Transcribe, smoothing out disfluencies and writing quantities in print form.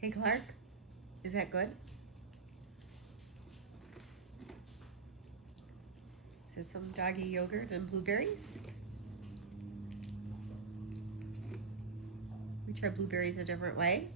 Hey Clark, is that good? Is it some doggy yogurt and blueberries? We try blueberries a different way.